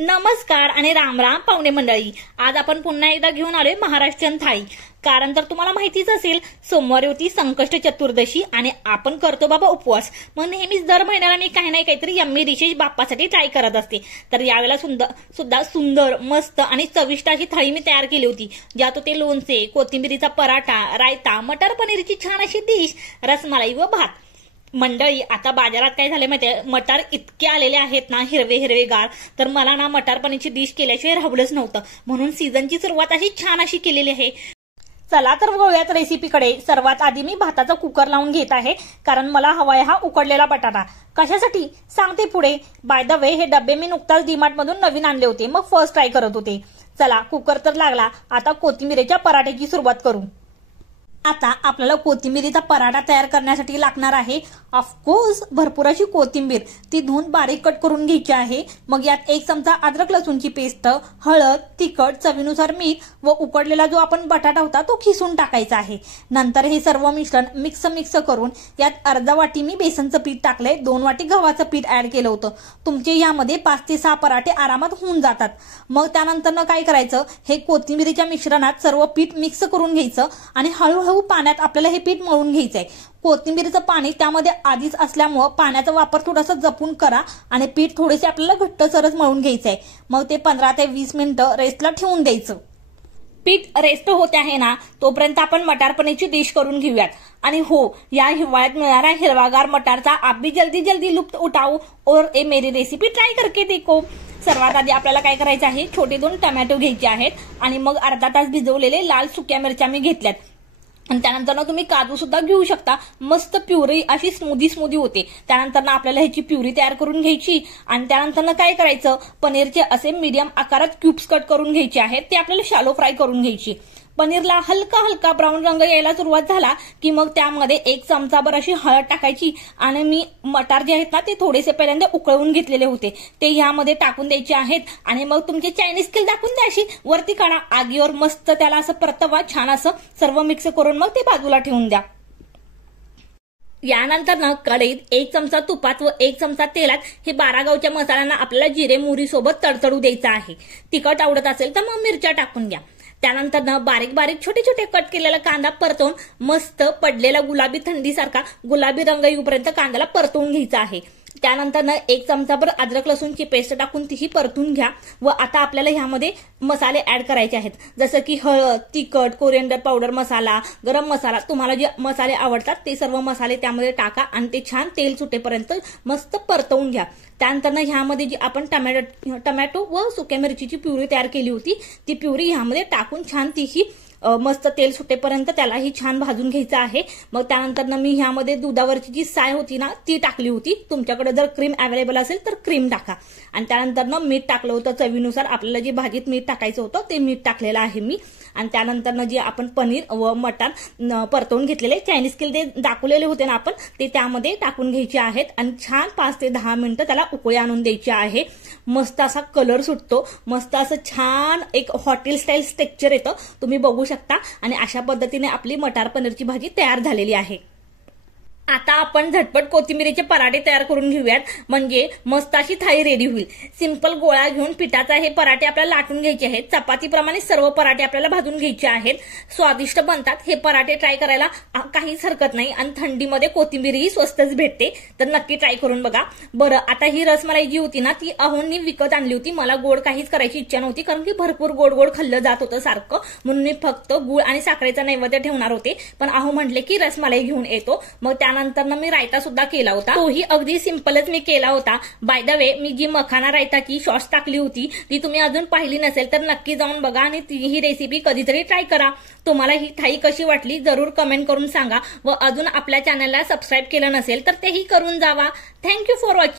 नमस्कार आणि रामराम पाहुणे मंडळी. आज आपण पुन्हा एकदा घेऊन आलोय महाराष्ट्रीयन थाळी. कारण तर तुम्हाला माहितीच असेल, सोमवारी होती संकष्ट चतुर्दशी आणि आपण करतो बाबा उपवास. मग नेहमीच दर महिन्याला मी काही नाही काहीतरी यम्मी डिशेस बाप्पासाठी ट्राय करत असते. तर यावेळेला सुद्धा सुंदर मस्त आणि चविष्ट अशी थाळी मी तयार केली होती, ज्यात होते लोणचे, कोथिंबिरीचा पराठा, रायता, मटर पनीरची छान अशी डिश, रसमलाई व भात. मंडळी, आता बाजारात काय झाले माहितीये, मटार इतके आलेले आहेत ना, हिरवे हिरवेगार. तर मला ना मटार पनीरची डिश केल्याशिवाय राहवलंच नव्हतं, म्हणून सीझनची सुरुवात अशी छान अशी केलेली आहे. चला तर वळूयात रेसिपीकडे. सर्वात आधी मी भाताचा कुकर लावून घेत आहे, कारण मला हवाय हा उकडलेला बटाटा. कशासाठी सांगते पुढे. बाय द वे, हे डबे मी नुकताच डीमार्ट मधून नवीन आणले होते, मग फर्स्ट ट्राय करत होते. चला, कुकर तर लागला. आता कोथिंबीरीच्या पराठ्याची सुरुवात करू. आता आपल्याला कोथिंबीरीचा पराठा तयार करण्यासाठी लागणार आहे ऑफकोर्स भरपूर अशी कोथिंबीर. ती धुवून बारीक कट करून घ्यायची आहे. मग यात 1 चमचा अद्रक लसूणची पेस्ट, हळद, तिखट, चवीनुसार मीठ व उकडलेला जो आपण बटाटा होता तो खिसून टाकायचा आहे. नंतर हे सर्व मिश्रण मिक्स करून यात अर्धा वाटी मी बेसनचं पीठ टाकलंय, 2 वाटी गव्हाचं पीठ ऍड केलं होतं. तुमचे यामध्ये 5 ते 6 पराठे आरामात होऊन जातात. मग त्यानंतर काय करायचं, हे कोथिंबीरीच्या मिश्रणात सर्व पीठ मिक्स करून घ्यायचं आणि हळूहळू पाण्यात आपल्याला हे पीठ मळून घ्यायचंय. कोथिंबीरीचं पाणी त्यामध्ये आधीच असल्यामुळे पाण्याचा वापर थोडासा जपून करा आणि पीठ थोडेसे आपल्याला घट्टसरच मळून घ्यायचंय. मग ते 15 ते 20 मिनिटं रेस्टला ठेवून द्यायचं. पीठ रेस्ट होते आहे ना, तोपर्यंत आपण मटार पनीरची डिश करून घेऊयात. आणि हो, या हिवाळ्यात मिळणारा हिरवागार मटारचा आप भी जल्दी लुप्त उठाओ और ए मेरी रेसिपी ट्राय करके देखो. सर्वात आधी आपल्याला काय करायचं आहे, छोटे 2 टमॅटो घ्यायचे आहेत आणि मग अर्धा तास भिजवलेले लाल सुक्या मिरच्या मी घेतल्यात. आणि त्यानंतर ना तुम्ही काजू सुद्धा घेऊ शकता. मस्त प्युरी अशी स्मूदी होते. त्यानंतर ना आपल्याला ह्याची प्युरी तयार करून घ्यायची आणि त्यानंतर ना काय करायचं, पनीरचे असे मीडियम आकारात क्यूब्स कट करून घ्यायचे आहेत. ते आपल्याला शॅलो फ्राय करून घ्यायची. पनीरला हलका ब्राऊन रंग यायला सुरुवात झाला की मग त्यामध्ये 1 चमचाभर अशी हळद टाकायची आणि मी मटार जे आहेत ना ते थोडेसे पहिल्यांदा उकळवून घेतलेले होते, ते ह्यामध्ये टाकून द्यायचे आहेत. आणि मग तुमचे चायनीज स्किल दाखवून द्या, अशी वरती काढा आगीवर, मस्त त्याला असं परतवा छान असं सर्व मिक्स करून मग ते बाजूला ठेवून द्या. यानंतर ना कढईत 1 चमचा तुपात व 1 चमचा तेलात हे 12 गावच्या मसाल्यांना आपल्याला जिरे मोहरी सोबत तडतडू द्यायचं आहे. तिखट आवडत असेल तर मग मिरच्या टाकून घ्या. त्यानंतर ना बारीक छोटे कट केलेला कांदा परतवून मस्त पडलेला गुलाबी थंडीसारखा गुलाबी रंग येऊपर्यंत कांद्याला परतवून घ्यायचा आहे. त्यानंतर ना 1 चमचाभर अद्रक लसूणची पेस्ट टाकून तीही परतून घ्या. व आता आपल्याला ह्यामध्ये मसाले ऍड करायचे आहेत, जसं की हळद, तिखट, कोरिएंडर पावडर मसाला, गरम मसाला. तुम्हाला जे मसाले आवडतात ते सर्व मसाले त्यामध्ये टाका आणि ते छान तेल सुटेपर्यंत मस्त परतवून घ्या. त्यानंतर ना ह्यामध्ये जी आपण टमॅटो व सुक्या मिरचीची प्युरी तयार केली होती, ती प्युरी ह्यामध्ये टाकून छान तीही मस्त तेल सुटेपर्यंत त्यालाही छान भाजून घ्यायचं आहे. मग त्यानंतर ना मी ह्यामध्ये दुधावरची जी साय होती ना ती टाकली होती. तुमच्याकडे जर क्रीम अवेलेबल असेल तर क्रीम टाका. आणि त्यानंतर ना मीठ टाकलं होतं चवीनुसार. आपल्याला जे भाजीत मीठ टाकायचं होतं ते मीठ टाकलेलं आहे मी. आणि त्यानंतर ना जे आपण पनीर व मटार परतवून घेतलेले चायनीज स्किल ते दाखवलेले होते ना आपण, ते त्यामध्ये टाकून घ्यायचे आहेत आणि छान 5 ते 10 मिनिटं त्याला उकळी आणून द्यायची आहे. मस्त असा कलर सुटतो, मस्त असं छान एक हॉटेल स्टाईल टेक्स्चर येतं, तुम्ही बघू शकता. आणि अशा पद्धतीने आपली मटार पनीरची भाजी तयार झालेली आहे. आता आपण झटपट कोथिंबीरीचे पराठे तयार करून घेऊयात, म्हणजे मस्त अशी थाळी रेडी होईल. सिंपल गोळा घेऊन पिठाचा हे पराठे आपल्याला लाटून घ्यायचे आहेत. चपातीप्रमाणे सर्व पराठे आपल्याला भाजून घ्यायचे आहेत. स्वादिष्ट बनतात हे पराठे. ट्राय करायला काहीच हरकत नाही आणि थंडीमध्ये कोथिंबीरही स्वस्तच भेटते, तर नक्की ट्राय करून बघा. बरं, आता ही रसमलाई जी होती ना ती अहोंनी विकत आणली होती. मला गोड काहीच करायची इच्छा नव्हती, कारण की भरपूर गोड खाल्लं जात होतं सारखं, म्हणून मी फक्त गुळ आणि साखरेचा नैवेद्य ठेवणार होते. पण अहो म्हटले की रसमलाई घेऊन येतो. मग त्यानंतर ना मी रायता सुद्धा केला होता, तोही अगदी सिंपलच मी केला होता. बाय द वे, मी जी मखाना रायताची शॉर्ट्स टाकली होती ती तुम्ही अजून पाहिली नसेल तर नक्की जाऊन बघा आणि ही रेसिपी कधीतरी ट्राय करा. तुम्हाला ही थाळी कशी वाटली जरूर कमेंट करून सांगा. व अजून आपल्या चॅनलला सबस्क्राईब केलं नसेल तर तेही करून जावा. Thank you for watching.